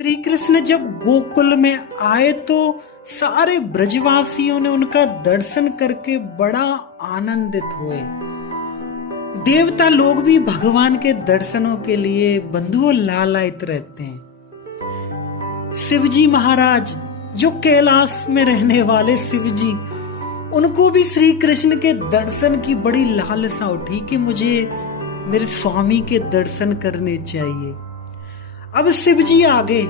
श्री कृष्ण जब गोकुल में आए तो सारे ब्रजवासियों ने उनका दर्शन करके बड़ा आनंदित हुए। देवता लोग भी भगवान के दर्शनों के लिए बंधुओं लालायित रहते हैं। शिवजी महाराज जो कैलाश में रहने वाले शिवजी, उनको भी श्री कृष्ण के दर्शन की बड़ी लालसा उठी कि मुझे मेरे स्वामी के दर्शन करने चाहिए। अब शिवजी आ गए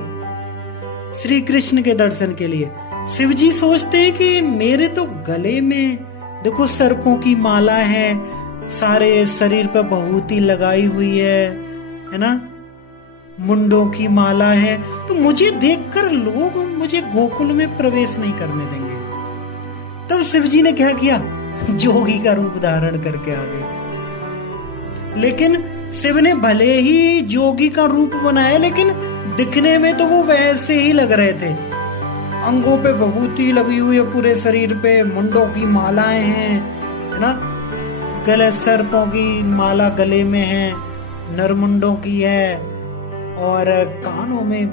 श्री कृष्ण के दर्शन के लिए। शिवजी सोचते हैं कि मेरे तो गले में देखो सर्पों की माला है, सारे शरीर पर बहुती लगाई हुई है ना, मुंडों की माला है, तो मुझे देखकर लोग मुझे गोकुल में प्रवेश नहीं करने देंगे। तब शिवजी ने क्या किया, जोगी का रूप धारण करके आ गए। लेकिन शिव ने भले ही जोगी का रूप बनाया, लेकिन दिखने में तो वो वैसे ही लग रहे थे। अंगों पे विभूति लगी हुई है, पूरे शरीर पे मुंडों की मालाएं हैं, है ना, गले सर्पों की माला गले में है, नरमुंडों की है, और कानों में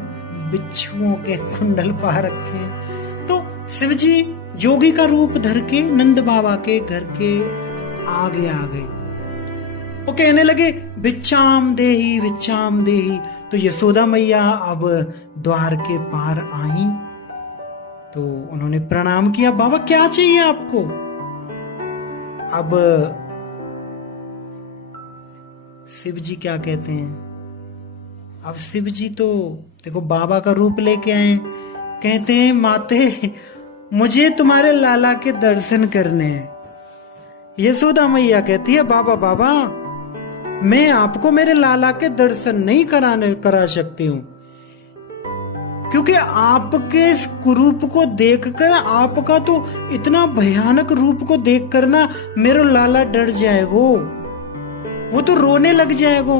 बिच्छुओं के कुंडल पा रखे हैं। तो शिवजी जोगी का रूप धर के नंद बाबा के घर के आगे आ गए। वो कहने लगे बिच्छाम देही बिच्छाम देही। तो यशोदा मैया अब द्वार के पार आई तो उन्होंने प्रणाम किया, बाबा क्या चाहिए आपको। अब शिवजी क्या कहते हैं, अब शिवजी तो देखो बाबा का रूप लेके आए, कहते हैं माते मुझे तुम्हारे लाला के दर्शन करने हैं। यशोदा मैया कहती है बाबा बाबा मैं आपको मेरे लाला के दर्शन नहीं करा सकती हूं, क्योंकि आपके इस कुरूप को देखकर, आपका तो इतना भयानक रूप को देखकर ना मेरा लाला डर जाएगो, वो तो रोने लग जाएगो।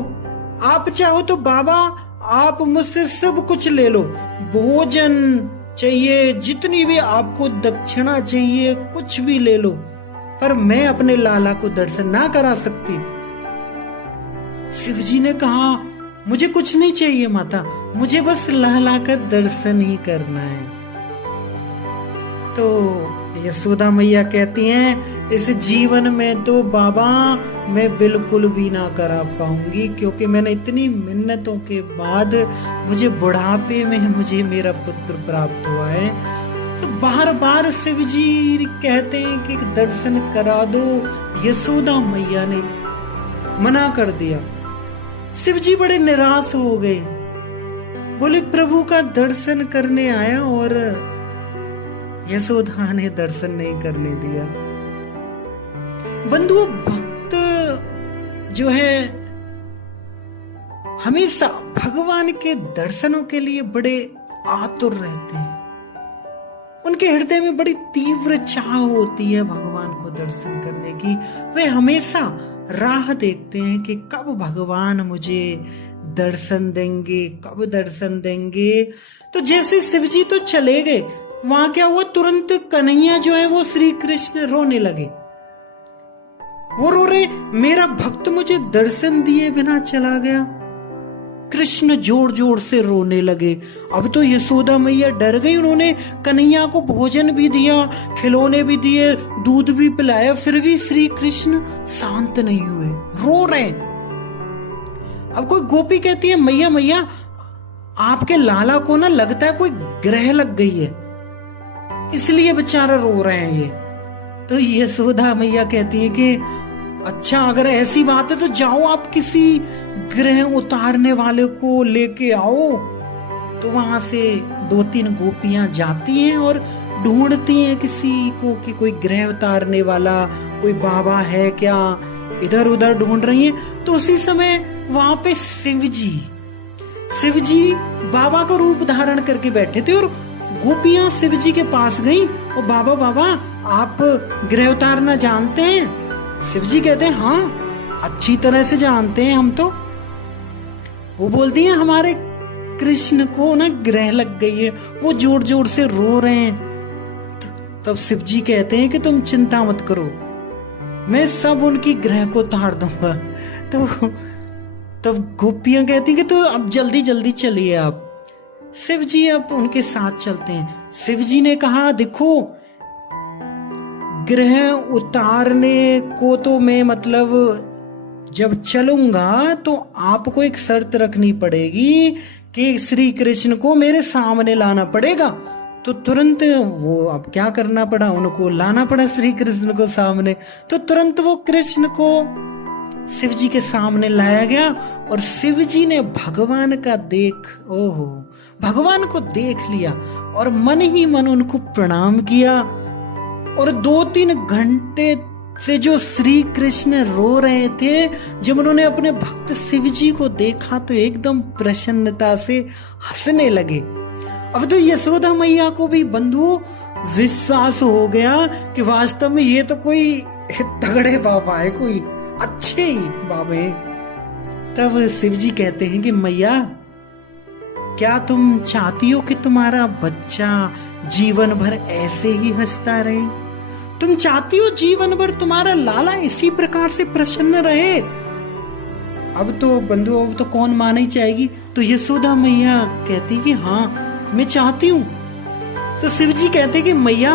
आप चाहो तो बाबा आप मुझसे सब कुछ ले लो, भोजन चाहिए, जितनी भी आपको दक्षिणा चाहिए कुछ भी ले लो, पर मैं अपने लाला को दर्शन ना करा सकती। शिवजी ने कहा मुझे कुछ नहीं चाहिए माता, मुझे बस लाला का दर्शन ही करना है। तो यशोदा मैया कहती हैं इस जीवन में तो बाबा मैं बिल्कुल भी ना करा पाऊंगी, क्योंकि मैंने इतनी मिन्नतों के बाद मुझे बुढ़ापे में मुझे मेरा पुत्र प्राप्त हुआ है। तो बार बार शिवजी कहते हैं कि दर्शन करा दो, यशोदा मैया ने मना कर दिया। शिवजी बड़े निराश हो गए, बोले प्रभु का दर्शन करने आया और यशोदा ने दर्शन नहीं करने दिया। बंधुओं भक्त जो है हमेशा भगवान के दर्शनों के लिए बड़े आतुर रहते हैं, उनके हृदय में बड़ी तीव्र चाह होती है भगवान को दर्शन करने की। वे हमेशा राह देखते हैं कि कब भगवान मुझे दर्शन देंगे, कब दर्शन देंगे। तो जैसे शिवजी तो चले गए, वहां क्या हुआ, तुरंत कन्हैया जो है वो श्री कृष्ण रोने लगे। वो रो रहे मेरा भक्त मुझे दर्शन दिए बिना चला गया। कृष्ण जोर जोर से रोने लगे। अब तो यशोदा मैया डर गई, उन्होंने कन्हैया को भोजन भी दिया, खिलौने भी दिए, दूध भी पिलाया, फिर भी श्री कृष्ण शांत नहीं हुए, रो रहे। अब कोई गोपी कहती है मैया मैया आपके लाला को ना लगता है कोई ग्रह लग गई है, इसलिए बेचारा रो रहे हैं ये। तो यशोदा मैया कहती है कि अच्छा अगर ऐसी बात है तो जाओ आप किसी ग्रह उतारने वाले को लेके आओ। तो वहां से 2-3 गोपियां जाती हैं और ढूंढती हैं किसी को कि कोई ग्रह उतारने वाला कोई बाबा है क्या, इधर उधर ढूंढ रही हैं। तो उसी समय वहां पे शिवजी बाबा का रूप धारण करके बैठे थे और गोपियां शिवजी के पास गई और बाबा बाबा आप ग्रह उतारना जानते हैं। शिवजी कहते हैं हाँ अच्छी तरह से जानते हैं हम तो। वो बोलती हैं हमारे कृष्ण को ना ग्रह लग गई है, वो जोर जोर से रो रहे हैं। तब शिवजी कहते हैं कि तुम चिंता मत करो, मैं सब उनकी ग्रह को उतार दूंगा। तो तब गोपियां कहती कि तो अब जल्दी जल्दी चलिए आप। शिव जी अब उनके साथ चलते हैं। शिव जी ने कहा, देखो ग्रह उतारने को तो मैं मतलब जब चलूंगा तो आपको एक शर्त रखनी पड़ेगी कि श्री कृष्ण को मेरे सामने लाना पड़ेगा। तो तुरंत वो अब क्या करना पड़ा, उनको लाना पड़ा श्री कृष्ण को सामने। तो तुरंत वो कृष्ण को शिव जी के सामने लाया गया और शिव जी ने भगवान का भगवान को देख लिया और मन ही मन उनको प्रणाम किया। और 2-3 घंटे से जो श्री कृष्ण रो रहे थे, जब उन्होंने अपने भक्त शिव जी को देखा तो एकदम प्रसन्नता से हंसने लगे। अब तो यशोदा मैया को भी बंधु विश्वास हो गया कि वास्तव में ये तो कोई तगड़े बाबा है, कोई अच्छे ही बाबा है। तब शिव जी कहते हैं कि मैया, क्या तुम चाहती हो कि तुम्हारा बच्चा जीवन भर ऐसे ही हंसता रहे? तुम चाहती हो जीवन भर तुम्हारा लाला इसी प्रकार से प्रसन्न रहे? अब तो बंधु अब तो कौन माने ही चाहेगी। तो यशोदा मैया कहती कि हाँ मैं चाहती हूं। तो शिव जी कहते कि मैया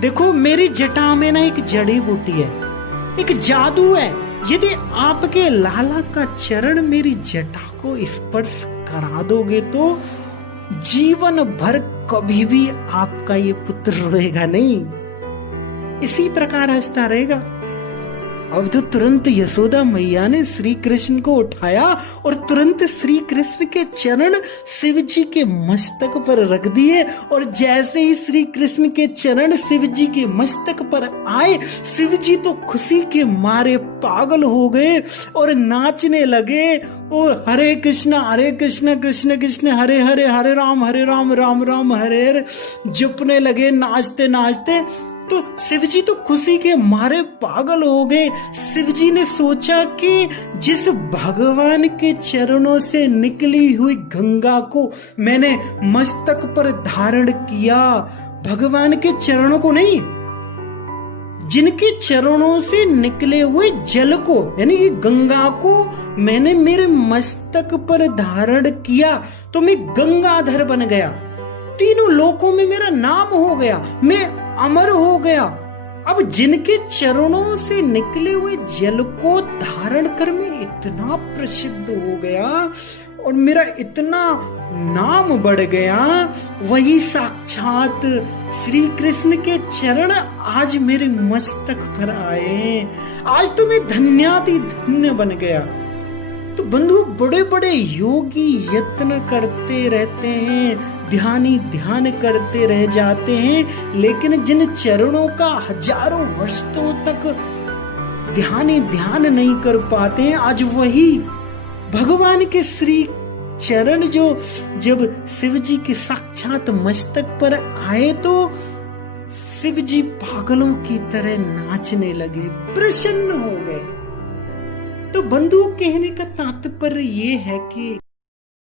देखो, मेरी जटा में ना एक जड़ी बूटी है, एक जादू है। यदि आपके लाला का चरण मेरी जटा को स्पर्श करा दोगे तो जीवन भर कभी भी आपका ये पुत्र रोएगा नहीं, इसी प्रकार हंसता रहेगा। अब तो तुरंत यशोदा मैया ने श्री कृष्ण को उठाया और तुरंत श्री कृष्ण के चरण शिव जी के मस्तक पर रख दिए। और जैसे ही श्री कृष्ण के चरण शिव जी के मस्तक पर आए, शिव जी तो खुशी के मारे पागल हो गए और नाचने लगे। और हरे कृष्ण कृष्ण कृष्ण हरे हरे, हरे राम राम राम हरे हरे जपने लगे नाचते नाचते। तो शिव जी तो खुशी के मारे पागल हो गए। शिव जी ने सोचा कि जिस भगवान के चरणों से निकली हुई गंगा को मैंने मस्तक पर धारण किया, भगवान के चरणों को नहीं, जिनके चरणों से निकले हुए जल को यानी कि गंगा को मैंने मेरे मस्तक पर धारण किया तो मैं गंगाधर बन गया, तीनों लोकों में मेरा नाम हो गया, मैं अमर हो गया। अब जिनके चरणों से निकले हुए जल को धारण कर मैं इतना प्रसिद्ध हो गया और मेरा इतना नाम बढ़ गया, वही साक्षात श्री कृष्ण के चरण आज मेरे मस्तक पर आए। आज तो मैं धन्याति धन्य बन गया। तो बंधु, बड़े बड़े योगी यत्न करते रहते हैं, ध्यान करते रह जाते हैं, लेकिन जिन चरणों का हजारों वर्षों तक ध्यान नहीं कर पाते हैं, आज वही भगवान के श्री चरण जो जब शिव जी के साक्षात मस्तक पर आए तो शिव जी पागलों की तरह नाचने लगे, प्रसन्न हो गए। तो बंधु, कहने का तात्पर्य ये है कि